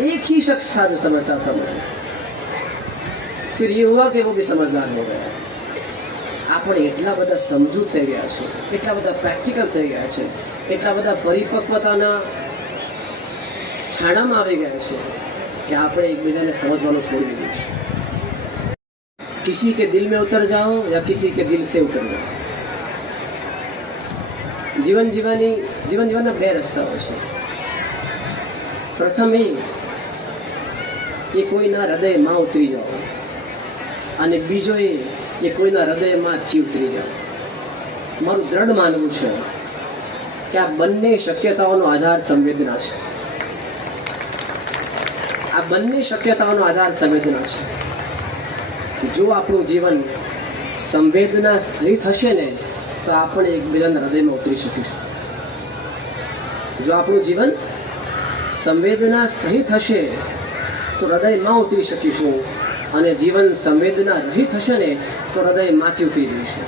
एक ही शख्स था जो समझदार था मुझे। फिर ये हुआ कि वो भी समझदार हो गया। આપણે એટલા બધા સમજુ થઈ ગયા છે, એટલા બધા પ્રેક્ટિકલ થઈ ગયા છે, એટલા બધા પરિપક્વતાના છાણામાં આવી ગયા છે कि આપણે એકબીજાને સમજવાનું છોડી દીધું છે। किसी के दिल में उतर जाओ या किसी के दिल से उतर जाओ। જીવનના બે રસ્તાઓ છે। પ્રથમ એ કોઈના હૃદયમાં ઉતરી જાઓ અને બીજો એ કોઈના હૃદયમાંથી ઉતરી જાઓ। મારું દ્રઢ માનવું છે કે આ બંને શક્યતાઓનો આધાર સંવેદના છે। આ બંને શક્યતાઓનો આધાર સંવેદના છે। જો આપણું જીવન સંવેદના સહિત હશે ને તો આપણે એકબીજાના હૃદયમાં ઉતરી શકીશું। જો આપણું જીવન સંવેદના સહિત હશે તો હૃદયમાં ઉતરી શકીશું, અને જીવન સંવેદના રહિત હશે ને તો હૃદયમાંથી ઉતરી જઈશું।